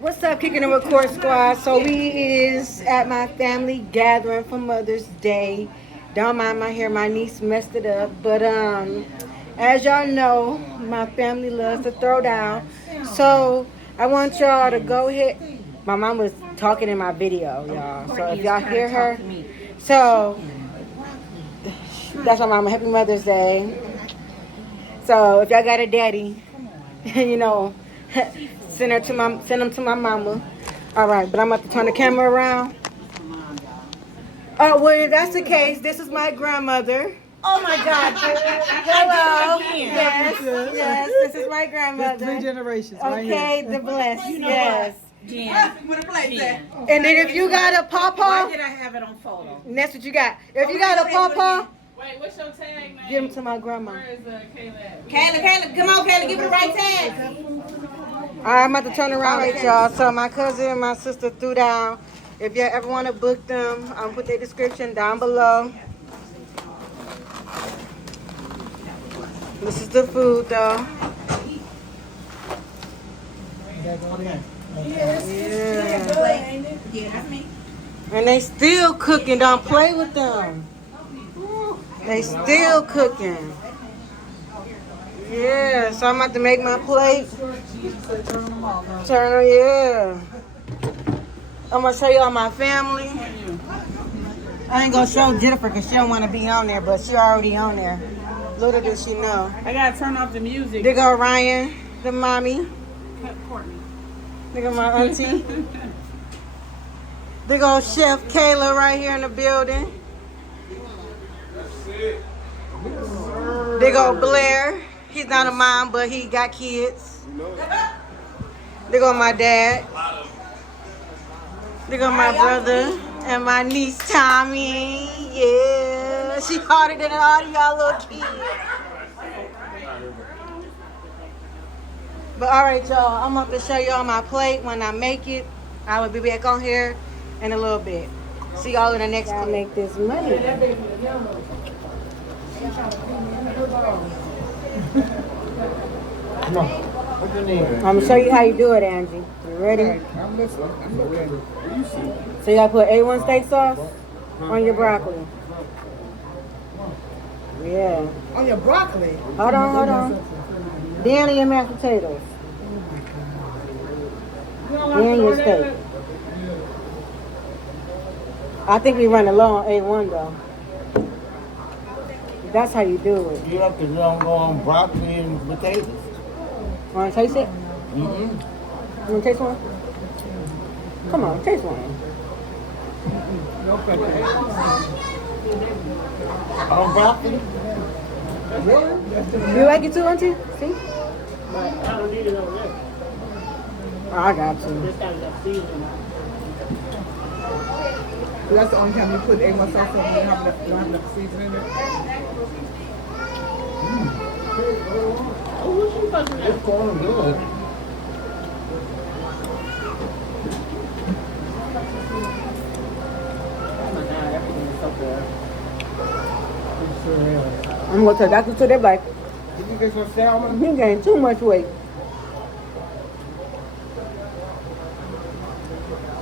What's up, Kicking the Record Squad? So we is at my family gathering for Mother's Day. Don't mind my hair, my niece messed it up. But as y'all know, my family loves to throw down. So I want y'all to go ahead. My mom was talking in my video, y'all. So if y'all hear her, so that's my mama. Happy Mother's Day. So if y'all got a daddy, you know, send them to my mama. All right, but I'm about to turn the camera around. Oh, well, if that's the case, this is my grandmother. Oh my God! Hello. Yes, yes, this is my grandmother. Three generations. Okay, the bless. Yes. Jen. Where the place at? And then if you got a Why pawpaw, did I have it on photo? that's what you got. If you got a pawpaw, Wait, what's your tag name? give them to my grandma. Where is Kayla? Kayla, come on, Kayla, give me the right tag. All right, I'm about to turn around. All right, y'all. So my cousin and my sister threw down. If you ever want to book them, I'll put their description down below. This is the food, though. Yeah, that's me. And they still cooking. Don't play with them. They still cooking. Yeah, so I'm about to make my plate. Turn, yeah. I'm gonna show y'all my family. I ain't gonna show Jennifer because she don't want to be on there, but she already on there. Little does she know. I gotta turn off the music. There go Ryan, the mommy. Courtney. There go my auntie. There go Chef Kayla right here in the building. There go Blair. He's not a mom, but he got kids. There go my dad. There go my brother and my niece Tommy. Yeah, she harder than all of y'all little kids. But all right, y'all, I'm about to show y'all my plate when I make it. I will be back on here in a little bit. See y'all in the next clip. Make this money. Come on. What's your name? I'm gonna show you how you do it, Angie. You ready? I'm listening. I'm ready. What do you see? So you gotta put A1 steak sauce on your broccoli. Yeah. On your broccoli. Hold on. Then your mashed potatoes. Then your steak. I think we running low on A1 though. That's how you do it. You have to go on broccoli and potatoes. Wanna taste it? Mm-hmm. You wanna taste one? Come on, taste one. On broccoli? You like it too, auntie? See? I don't need it over there. Oh, I got you. This got enough seasoning. So that's the only time you put A1 sauce on when you don't have enough seasoning in it. Oh, what you fucking at? It's going good. Oh my God, everything is so good. I'm gonna tell Dr. Today like, Did you get some salmon? you gained too much weight.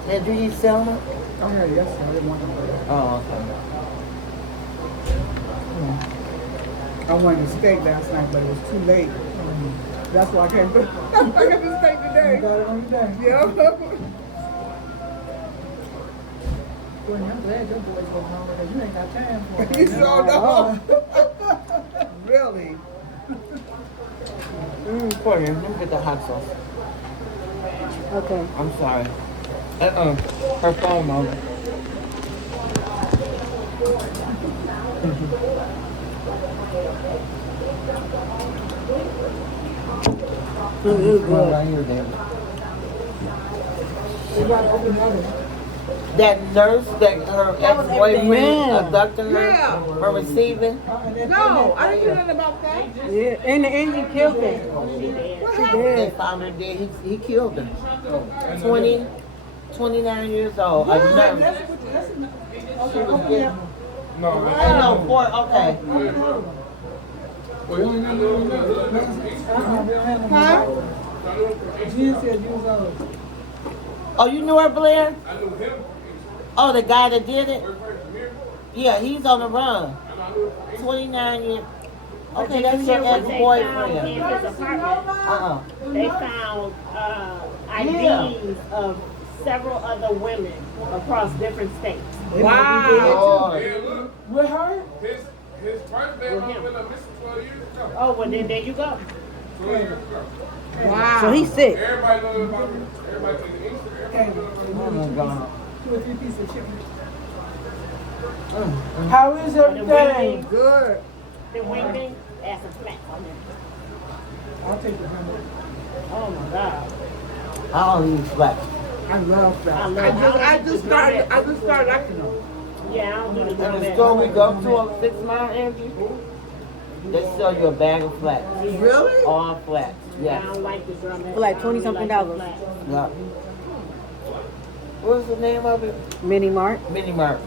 Did you eat salmon? I had it yesterday. I didn't want to. Oh, okay. I wanted the steak last night, but it was too late. That's why I can't put. I got the steak today. You got it on today. Yeah. Boy, I'm glad your boys go home because you ain't got time for it. You sure don't. Really? Courtney, let me get the hot sauce. Okay. I'm sorry. Her phone on. This is good. Right here, David. That nurse, that her ex-boyfriend Yeah. abducted her, Yeah. her receiving. No, I didn't hear nothing about that. Yeah, in the end, you killed him. She They did. found her dead. He killed her. 29 years old. A nurse. She was getting. No, four. Okay. Huh? Jen said you was Oh, you knew her, Blair? I knew him. Oh, the guy that did it? First person from here. Yeah, he's on the run. I knew him. 29 years. Okay, Did that's you your hear what they found in ex-boyfriend. his apartment? Uh-uh. They found IDs of several other women across different states. Wow. Yeah, look. With her? His first man went up missing 12 years ago. Oh, well then there you go. 12 years ago. Wow. So he's sick. Everybody knows about him. Everybody in the East. Everybody knows about him. Oh, my God. 2 or 3 pieces of chicken. How is The everything? wingding, Good. the wingding, add some flat on it. I'll take the hamburger. Oh my God. I don't eat flat. I love that. I love I just started liking them. Yeah, I don't do the In the drum store we go to on 6 Mile, Angie, they sell you a bag of flats. Really? All flats. I Yeah. don't like the drum. For like $20-something. Yeah. What's the name of it? Mini Mart, Mini Mart.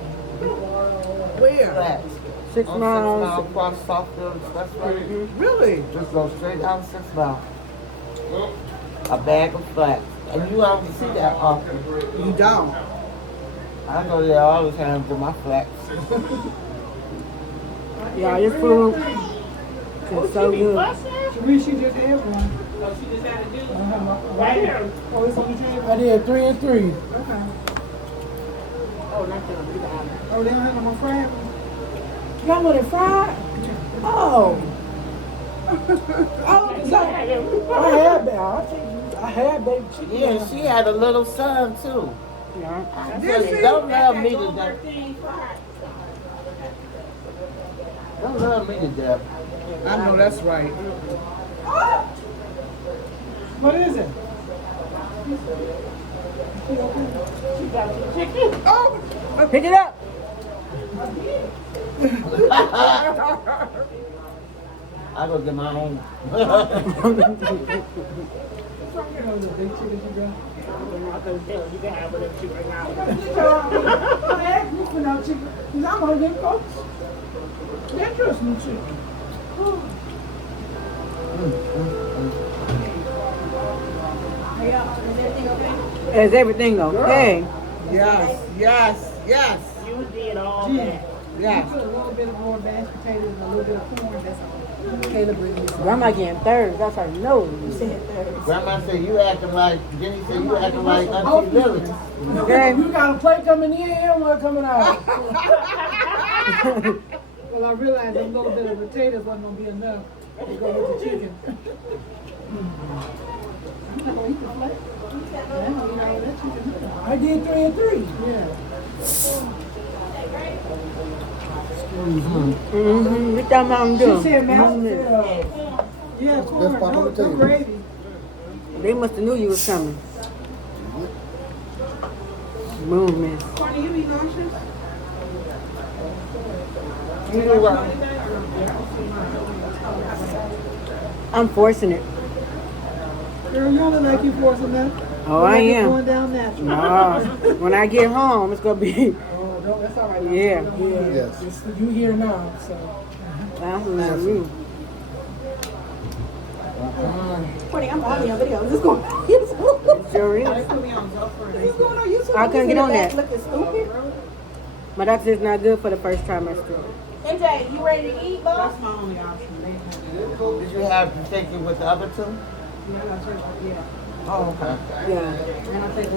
Where? Flats. 6 On 6 miles. Mile across Southfield Expressway. Really? Just go straight down 6 Mile. Well, A bag of flats. And you don't see that often. You don't. I go there all the time for my flats. Yeah, this food is so good. She just had one. So she just had to do. Right here. Oh, it's on the table? I did 3 and 3. Okay. Oh, not the Oh, they don't have no more fried? Y'all want it fried? Oh. Oh, it's like, I had baby chicken. Yeah, she had a little son too. Yeah. I said, don't love me to death. Don't love me to death. I know that's right. What is it? She got some chicken. Oh! Pick it up. I go get my own. Big chicken she got. I can tell you can have whatever you bring out. I asked me for no chicken, because I'm going to get folks. They trust me chicken. Is everything okay? Yes, yes, yes, You did all that. yes. Put a little bit of more mashed potatoes and a little bit of corn, that's all. Caleb brings me some. Grandma getting third. That's how you know. You said third. Grandma said you acting like, Jenny said you acting like Auntie Lily. Okay. You got a plate coming in and one coming out. Well, I realized a little bit of potatoes wasn't going to be enough to go with the chicken. I'm not going to eat the plate. I did 3 and 3. Yeah. Mm-hmm. Get that Mountain Dew. She said mountain yeah, corn, no gravy. They must have knew you was coming. Movement. Courtney, you be nauseous? You know what? I'm forcing it. Girl, you don't look like you forcing that. Oh, I am. Going down natural. No. When I get home, it's gonna be. Oh, no, that's all right. Yeah. Yes. You here now, so. I'm not you. Courtney, I'm on your video. Is this going on YouTube? Sure is. This going on YouTube? I couldn't get on that. Looking stupid. My doctor is not good for the first trimester. MJ, you ready to eat, boss? That's my only option. Did you have to take it with the other two? Yeah. Oh, okay. Yeah. And I take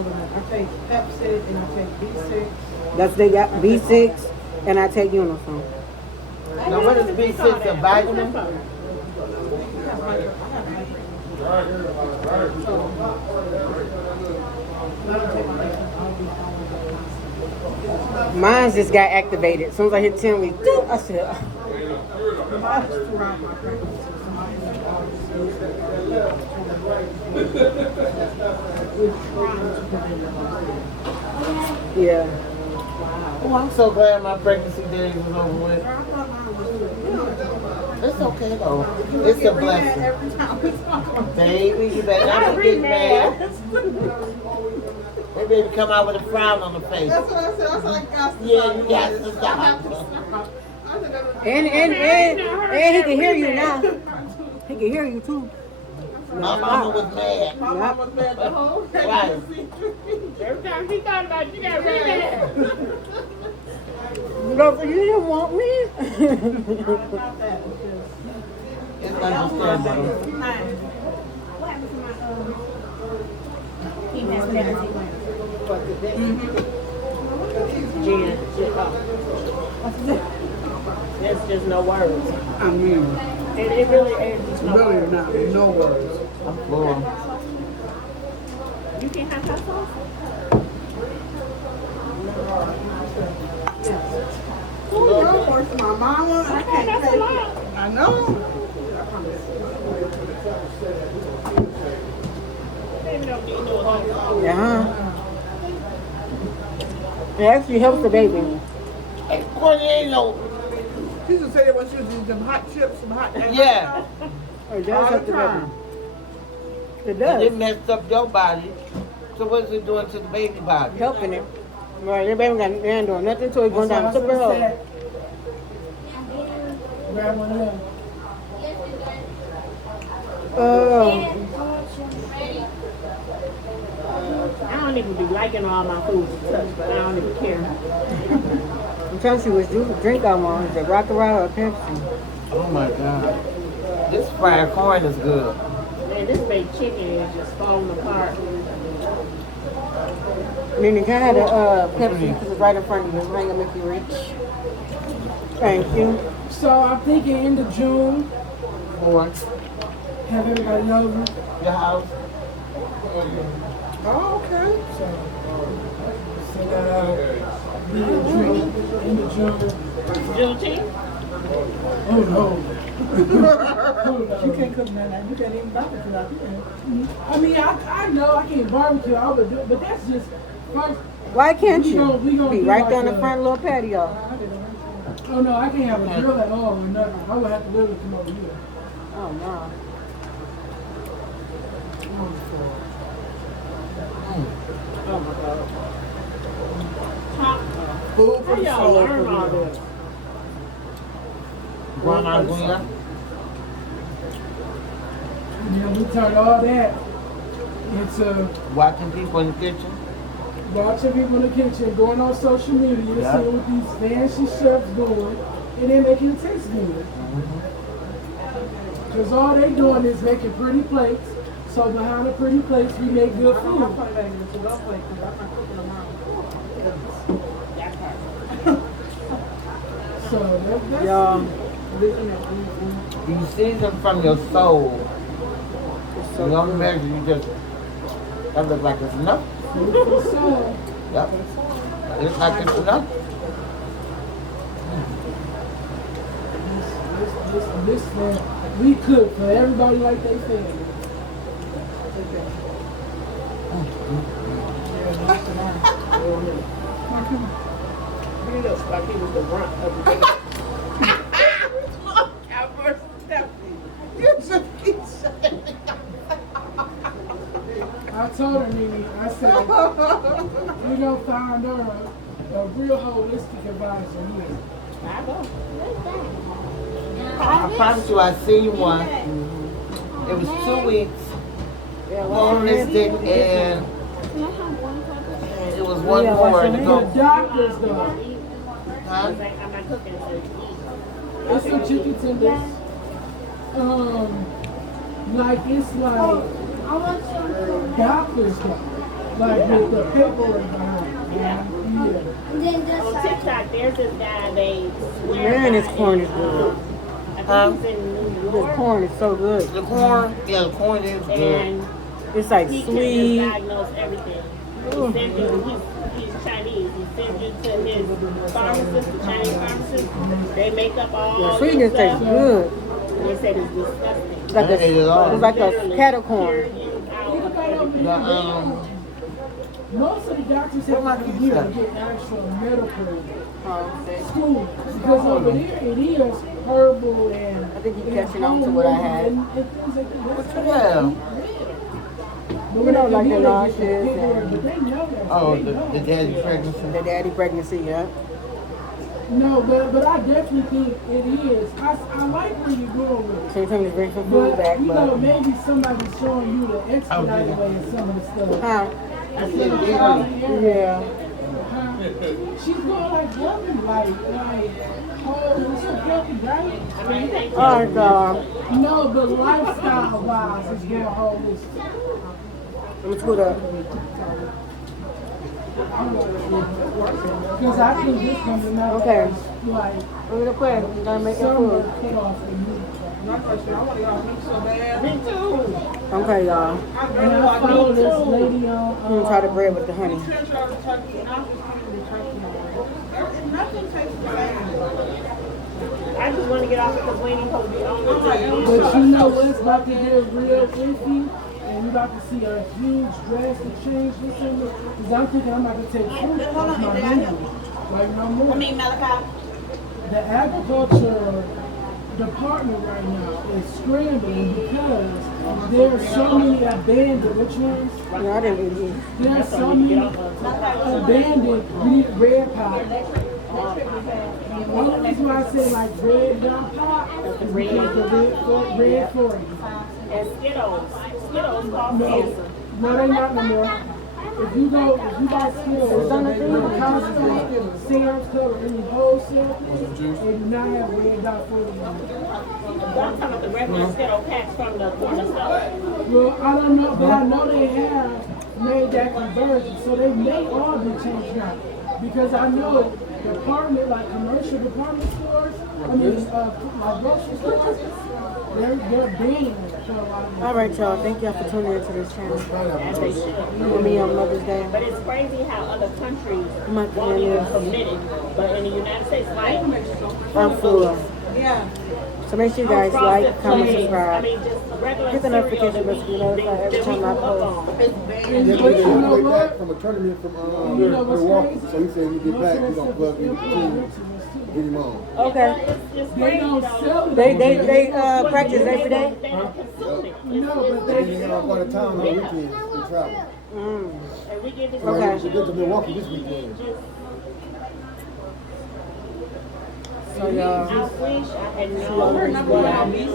Pepsid and I take B6. That's they got B6 and I take Uniform. Now what is B6, a vitamin? Mine just got activated. As soon as I hit 10 weeks, I said, yeah. Oh, I'm so glad my pregnancy days was over with. It's okay though. It's a blessing. Baby, you better not get mad. That baby come out with a frown on the face. That's what I said. I was like, Yeah, you got to stop. And he can hear you now. He can hear you too. My mama was mad. My mom was mad the whole day. Right. Every time she thought about it, she got really mad. But you didn't want me. It's understandable. What happened to my team has never taken mine. Jen, there's just no words. I mean, It really is just no really words. not. No words. I'm full. You can have hot sauce? Who knows what's my mama? I can't That's a take it. lot. I know. Baby don't need no hot sauce. Yeah. It actually helps the baby. Hey, Courtney ain't no. She used to say that when she was eating some hot chips, some hot eggs. Yeah. It does All help the the time. baby. It And does. it messed up your body. So what's it doing to the baby body? Helping it. Right, the baby they ain't doing nothing to it, going down super hole. Grab one of them. I don't even be liking all my food to touch, but I don't even care. I'm telling you, which drink I want. Is it Rock-A-Ride or Pepsi? Oh my God. This fried corn is good. Man, this baked chicken is just falling apart. Meaning, can I have the Pepsi because it's right in front of you. I ain't gonna make you rich. Thank you. So I'm thinking end of June, Or have everybody over. your house. Oh, okay. So that'll be in June, end of June. Juneteenth? Oh no. You can't cook none of that. You can't even barbecue out there. I mean, I know I can't barbecue, I would do it, but that's just first. Why can't We you? gonna Be do right like there on the a- front little patio. Oh no, I can't have a grill at all or nothing. I would have to literally come over here. Oh no. Oh my God. Food for How the y'all soul. learn all this? Grandma Gina. Yeah, we turned all that into Watching people in the kitchen. watching people in the kitchen, going on social media, Yeah. seeing what these fancy chefs doing, and then making it taste good. Because all they doing is making pretty plates. So behind the pretty plates, we make good food. That part. So that's Y'all, You season from your soul. it's So so long good. measure, you just, that looks like it's enough. food for the soul. Yep. It's like it's enough. This man, we cook for everybody like they family. He looks like he was the runt of the day. You just keep saying. I told her, Nene, I said, we gonna find her a real holistic advisor here. I know. I promise you, I seen one. It was 2 weeks. Yeah, Holistic and it was one Yeah, more to The go. doctors though, Huh? I'm not cooking, so it's some chicken tenders. Like it's like doctors though, like with the paperwork behind it. Yeah. on TikTok, there's this guy they swear Man, this by corn in, is good. I think he's in New This York, corn is so good. The corn, yeah, the corn is good. and It's like he can sweet. just diagnose everything. He sends you, he's Chinese. He sends you to his pharmacist, the Chinese pharmacist. They make up all The your sweetness tastes stuff. good. They said it's disgusting. It's like I ate it all. it's like a Literally cattle tear corn. you Think out. about over The, here, most of the doctors have What to come my here kid to get actual medical Oh, school because over there it is herbal and I think you're catching on to what I had. and things like that. What you have? You know, like the nauseous But and they know that. Oh, They know. the daddy pregnancy. the daddy pregnancy, yeah. No, but I definitely think it is. I like where you're going with it. So you tell me to bring some food But, back, you know, but maybe somebody's showing you the expedited way of some of the stuff. huh? Instead of trial and error. Yeah. Huh? She's going like healthy, whole, it's a healthy diet. I mean, thank you. All right, God. No, but lifestyle-wise, it's very holistic. Let me scoot up. Because I think this comes out Okay. like Real quick, you gotta make your summer food. cut off the meat. Me too. Okay, y'all. And I follow this lady on. I'm gonna try the bread with the honey. I just want to get off because we ain't supposed to be on the But you know what's about to get real iffy? And you're about to see a huge drastic change this summer. Because I'm thinking I'm about to take fruit off my menu. Like no more. Malachi. The agriculture department right now is scrambling because there are so many abandoned, which ones? No, I didn't eat. There are so many abandoned red pot. The only reason why I say like red young pot is because the red 40. And Skittles. Skittles cost No, cancer. no, they not no more. If you buy Skittles, they go to Costco, Sam's Club, or any wholesale, they do not have red dot 40 in it. I'm talking about the regular Skittle packs from the corner store. Well, I don't know, but I know they have made that conversion, so they may all be changed now. Because I know department, like commercial department stores, like grocery stores, they're banning it for a lot of them. All right, y'all. Thank y'all for tuning into this channel. As they should. With me on Mother's Day. But it's crazy how other countries I'm not won't doing even this. permit it. But in the United States, like I'm full. Yeah. So make sure you guys like, frosted comment, flakes, I subscribe. mean, just regular Hit the cereal notification that bell so you know every that we time I grew up post. on. And Yeah, but but you they know way back what? from a tournament from You know what's Milwaukee. crazy? So he said when you get back, you don't plug in the Most of team, that stuff is still get him on. Okay. It's They crazy don't though. sell it. They practice every day. They don't consume it. No, but They they get off out of town on the weekends and travel. Mm. And we get this. Okay. So they get to Milwaukee this weekend. So y'all. I wish I had See y'all known next what video. I knew.